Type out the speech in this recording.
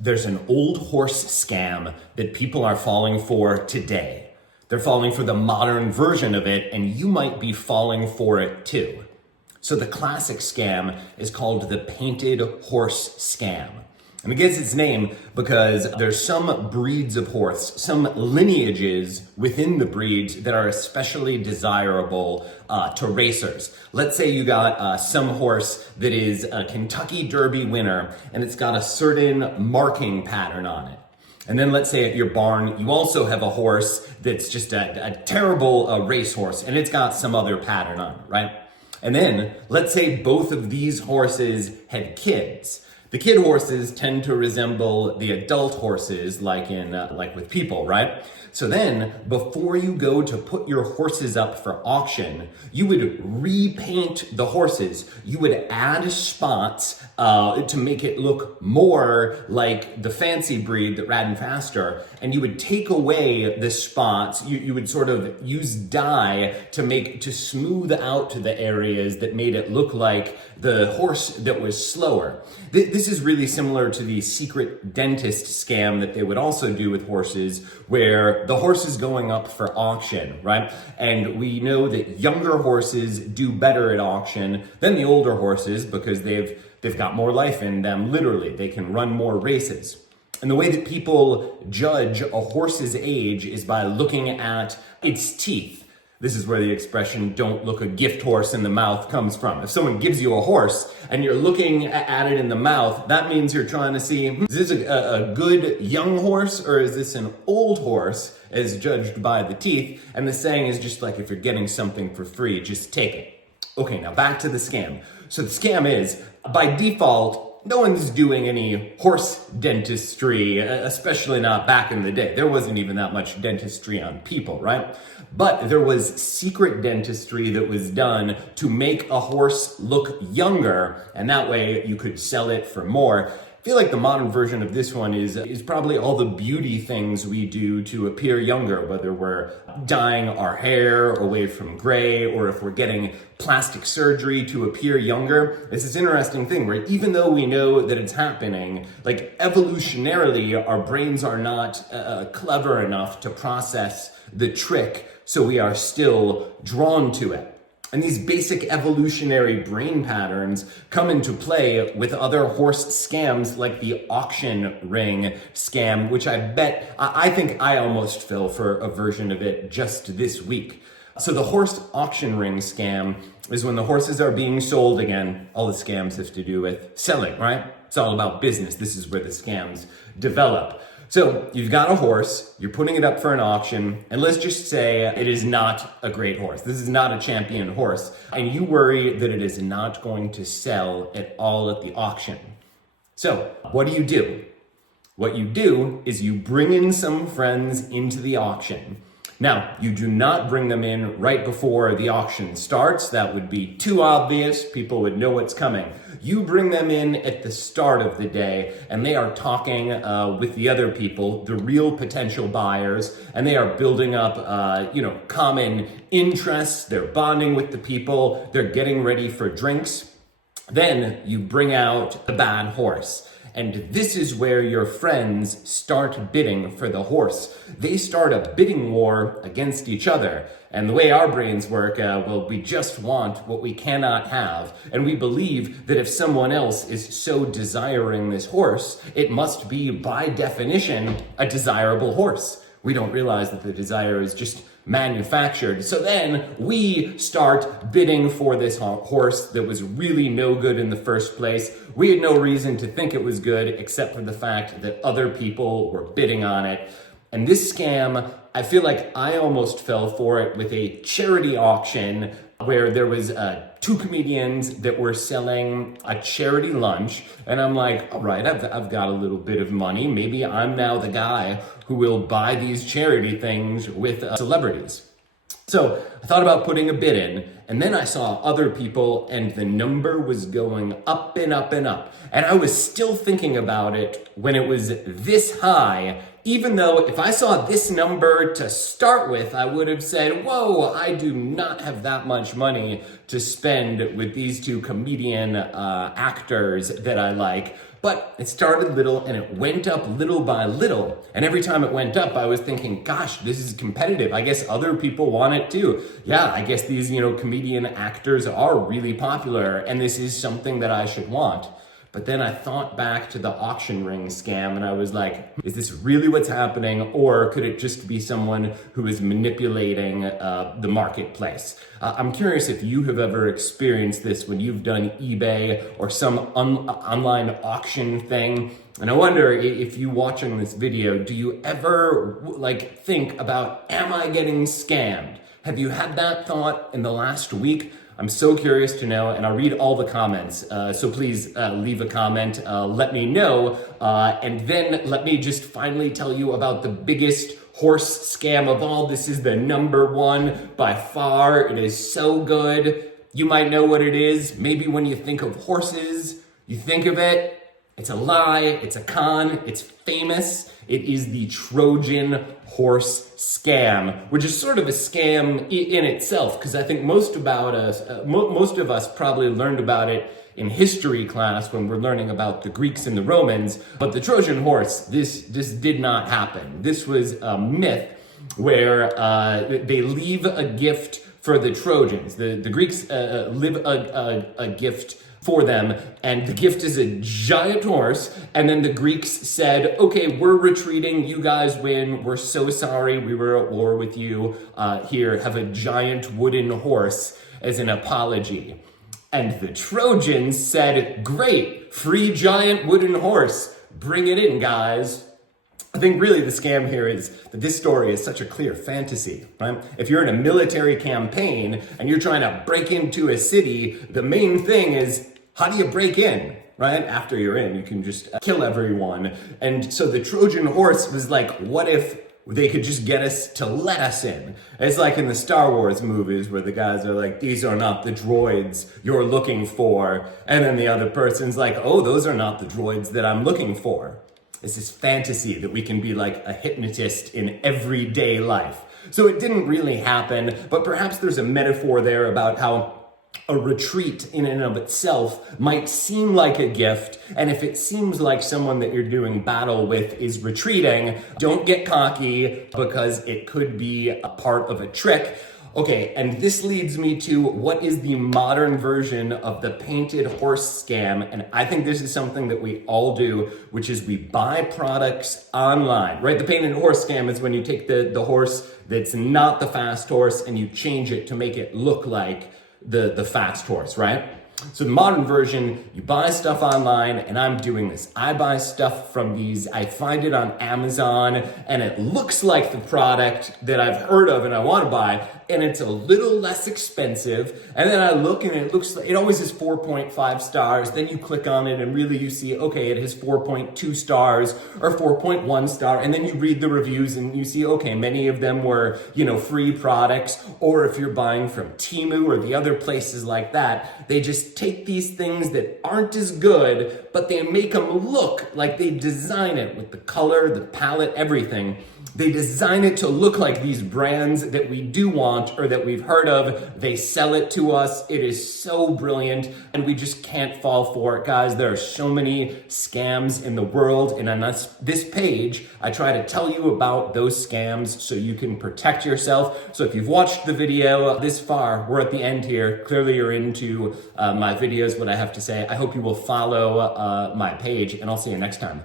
There's an old horse scam that people are falling for today. They're falling for the modern version of it, and you might be falling for it too. So the classic scam is called the painted horse scam. And it gets its name because there's some breeds of horse, some lineages within the breeds that are especially desirable to racers. Let's say you got some horse that is a Kentucky Derby winner and it's got a certain marking pattern on it. And then let's say at your barn, you also have a horse that's just a terrible racehorse and it's got some other pattern on it, right? And then let's say both of these horses had kids. The kid horses tend to resemble the adult horses like with people, right? So then before you go to put your horses up for auction, you would repaint the horses. You would add spots to make it look more like the fancy breed that ran faster. And you would take away the spots. You would sort of use dye to smooth out the areas that made it look like the horse that was slower. This is really similar to the secret dentist scam that they would also do with horses, where the horse is going up for auction, right? And we know that younger horses do better at auction than the older horses because they've got more life in them, literally. They can run more races. And the way that people judge a horse's age is by looking at its teeth. This is where the expression, don't look a gift horse in the mouth, comes from. If someone gives you a horse and you're looking at it in the mouth, that means you're trying to see, is this a good young horse or is this an old horse as judged by the teeth? And the saying is just like, if you're getting something for free, just take it. Okay, now back to the scam. So the scam is, by default, no one's doing any horse dentistry, especially not back in the day. There wasn't even that much dentistry on people, right? But there was secret dentistry that was done to make a horse look younger, and that way you could sell it for more. I feel like the modern version of this one is probably all the beauty things we do to appear younger, whether we're dyeing our hair away from gray or if we're getting plastic surgery to appear younger. It's this interesting thing where even though we know that it's happening, like evolutionarily, our brains are not clever enough to process the trick, so we are still drawn to it. And these basic evolutionary brain patterns come into play with other horse scams like the auction ring scam, which I think I almost fell for a version of it just this week. So the horse auction ring scam is when the horses are being sold again. All the scams have to do with selling, right? It's all about business. This is where the scams develop. So you've got a horse, you're putting it up for an auction, and let's just say it is not a great horse. This is not a champion horse, and you worry that it is not going to sell at all at the auction. So what do? What you do is you bring in some friends into the auction. Now, you do not bring them in right before the auction starts. That would be too obvious. People would know what's coming. You bring them in at the start of the day, and they are talking with the other people, the real potential buyers, and they are building up, common interests. They're bonding with the people. They're getting ready for drinks. Then you bring out the bad horse. And this is where your friends start bidding for the horse. They start a bidding war against each other. And the way our brains work, we just want what we cannot have. And we believe that if someone else is so desiring this horse, it must be, by definition, a desirable horse. We don't realize that the desire is just manufactured. So then we start bidding for this horse that was really no good in the first place. We had no reason to think it was good except for the fact that other people were bidding on it. And this scam, I feel like I almost fell for it with a charity auction where there was two comedians that were selling a charity lunch. And I'm like, all right, I've got a little bit of money. Maybe I'm now the guy who will buy these charity things with celebrities. So I thought about putting a bid in, and then I saw other people, and the number was going up and up and up. And I was still thinking about it when it was this high, even though if I saw this number to start with, I would have said, whoa, I do not have that much money to spend with these two comedian actors that I like. But it started little and it went up little by little. And every time it went up, I was thinking, gosh, this is competitive. I guess other people want it too. Yeah, I guess these, comedian actors are really popular and this is something that I should want. But then I thought back to the auction ring scam and I was like, is this really what's happening? Or could it just be someone who is manipulating the marketplace? I'm curious if you have ever experienced this when you've done eBay or some online auction thing. And I wonder if you watching this video, do you ever think about, am I getting scammed? Have you had that thought in the last week? I'm so curious to know, and I'll read all the comments. So please leave a comment, let me know, and then let me just finally tell you about the biggest horse scam of all. This is the #1 by far. It is so good. You might know what it is. Maybe when you think of horses, you think of it. It's a lie, it's a con, it's famous. It is the Trojan Horse scam, which is sort of a scam in itself, because I think most of us probably learned about it in history class when we're learning about the Greeks and the Romans. But the Trojan Horse, this did not happen. This was a myth where they leave a gift for the Trojans. The Greeks leave a gift for them, and the gift is a giant horse, and then the Greeks said, okay, we're retreating, you guys win, we're so sorry, we were at war with you, here, have a giant wooden horse as an apology. And the Trojans said, great, free giant wooden horse, bring it in, guys. I think really the scam here is that this story is such a clear fantasy, right? If you're in a military campaign and you're trying to break into a city, the main thing is, how do you break in, right? After you're in, you can just kill everyone. And so the Trojan horse was like, what if they could just get us to let us in? It's like in the Star Wars movies where the guys are like, these are not the droids you're looking for. And then the other person's like, oh, those are not the droids that I'm looking for. It's this fantasy that we can be like a hypnotist in everyday life. So it didn't really happen, but perhaps there's a metaphor there about how a retreat in and of itself might seem like a gift, and if it seems like someone that you're doing battle with is retreating, don't get cocky because it could be a part of a trick. Okay, and this leads me to what is the modern version of the painted horse scam, and I think this is something that we all do, which is we buy products online, right? The painted horse scam is when you take the horse that's not the fast horse and you change it to make it look like the fast horse, right? So the modern version, you buy stuff online, and I'm doing this. I buy stuff from these, I find it on Amazon, and it looks like the product that I've heard of and I want to buy, and it's a little less expensive. And then I look and it looks like, it always is 4.5 stars. Then you click on it and really you see, okay, it has 4.2 stars or 4.1 star. And then you read the reviews and you see, okay, many of them were, free products. Or if you're buying from Temu or the other places like that, they just take these things that aren't as good, but they make them look like they design it with the color, the palette, everything. They design it to look like these brands that we do want or that we've heard of. They sell it to us. It is so brilliant, and we just can't fall for it, guys. There are so many scams in the world, and on this page, I try to tell you about those scams so you can protect yourself. So if you've watched the video this far, we're at the end here. Clearly, you're into my videos, what I have to say. I hope you will follow my page, and I'll see you next time.